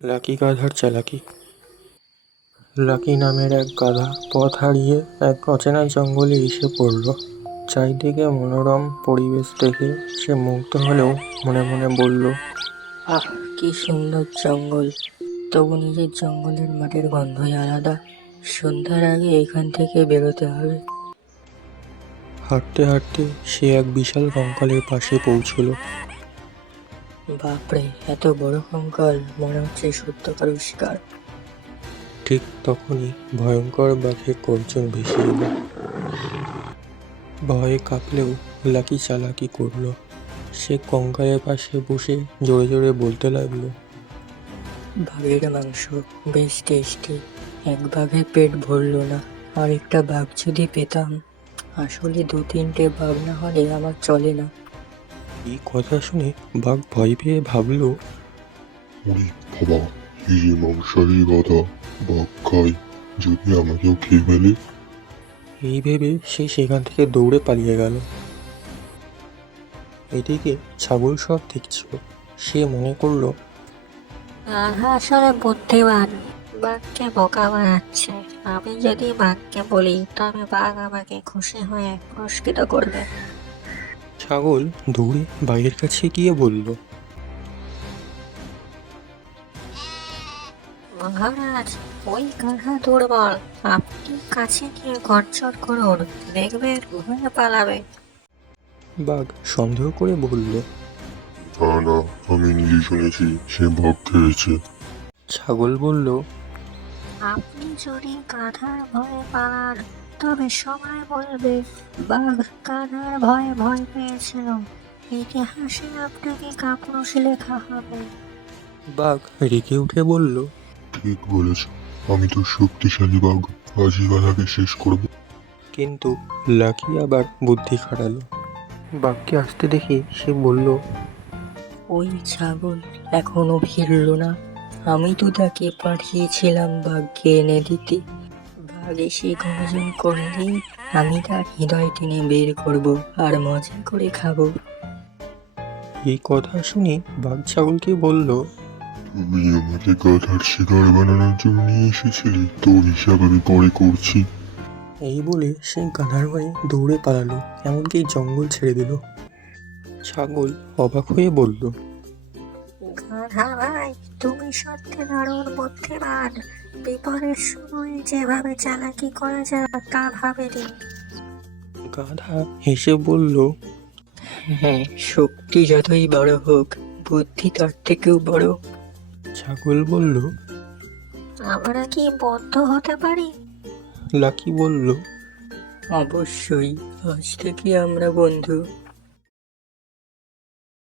Lucky গাধার চালাকি। Lucky নামের এক গাধা পথ হারিয়ে এক অচেনা জঙ্গলে এসে পড়ল। চারিদিকে মনোরম পরিবেশ দেখে সে মুগ্ধ হলেও মনে মনে বলল, আহ, কি সুন্দর জঙ্গল! তবু নিজের জঙ্গলের মাটির গন্ধই আলাদা। সন্ধ্যার আগে এখান থেকে বেরোতে হবে। হাঁটতে হাঁটতে সে এক বিশাল কঙ্কালের পাশে পৌঁছল। বাপরে, এত বড় কঙ্কাল! মনে হচ্ছে সত্যকার শিকার। ঠিক তখনই ভয়ঙ্কর বাঘের গর্জন ভেসে এলো। ভয়ে কাঁপলেও লাকি চালাকি করল। সে কঙ্কালের পাশে বসে জোরে জোরে বলতে লাগলো, বাঘের মাংস বেশ টেস্টি। এক বাঘে পেট ভরলো না, আর একটা বাঘ যদি পেতাম। আসলে 2-3টে বাঘ না হলে আমার চলে না। এই কথা শুনে বাঘ ভয় পেয়ে ভাবল, ওরে বাবা, এই যে মাংসাহারি গাধা, বাঘ খায়, যদি আমাকেও খেয়ে ফেলে। এই ভেবে সে সেখান থেকে দৌড়ে পালিয়ে গেল। এদিকে ছাগল সব দেখছিল। সে মনে করল, রাধা আসলে বুদ্ধিমান, বাঘকে বোকা বানাচ্ছে। আমি যদি বাঘকে বলি তবে বাঘ আমাকে খুশি হয়ে পুরস্কৃত করবে। ছাগল দৌড়ে বাঘের কাছে গিয়ে বলল, মহারাজ, ওই গাধা দুর্বল। আপনি কাছে গিয়ে গর্জন করুন, দেখবেন ভয়ে পালাবে। বাঘ সন্দেহ করে বলল, না না, আমি নিজে শুনেছি সে বাঘ খেয়েছে। ছাগল বলল, আপনি যদি গাধার ভয়ে পালান তবে সবাই বলবে বাঘ গাধার ভয়ে ভয় পেয়েছিল। ইতিহাসে আপনাকে কাপুরুষ লেখা হবে। বাঘ রেগে উঠে বলল, ঠিক বলেছ, আমি তো শক্তিশালী বাঘ, আজই গাধাকে শেষ করব। কিন্তু লাকি আবার বুদ্ধি খাটালো। বাঘকে আসতে দেখে সে বলল, ওই ছাগল এখনো ফিরলো না। আমি তো তাকে পাঠিয়েছিলাম বাঘকে এনে দিতে। বাঘ এসে গর্জন করলেই আমি তার হৃদয় টেনে বের করব আর মজা করে খাবো। এই কথা শুনে বাঘ ছাগলকে বলল, তুমি আমাকে গাধার শিকার বানানোর জন্য নিয়ে এসেছিলে, তোর হিসাব আমি পরে করছি। এই বলে সে গাধার ভয়ে দৌড়ে পালালো, এমনকি জঙ্গল ছেড়ে দিল। ছাগল অবাক হয়ে বলল, গাধা ভাই, তুমি সত্যি দারুণ বুদ্ধিমান। বিপদের সময় যেভাবে চালাকি করা যায় তা ভাবেনি। গাধা হেসে বলল, হ্যাঁ, শক্তি যতই বড় হোক, বুদ্ধি তার থেকেও বড়। ছাগল বলল। আমরা কি বদ্ধ হতে পারি? লাকি বলল, অবশ্যই, আজ থেকে আমরা বন্ধু।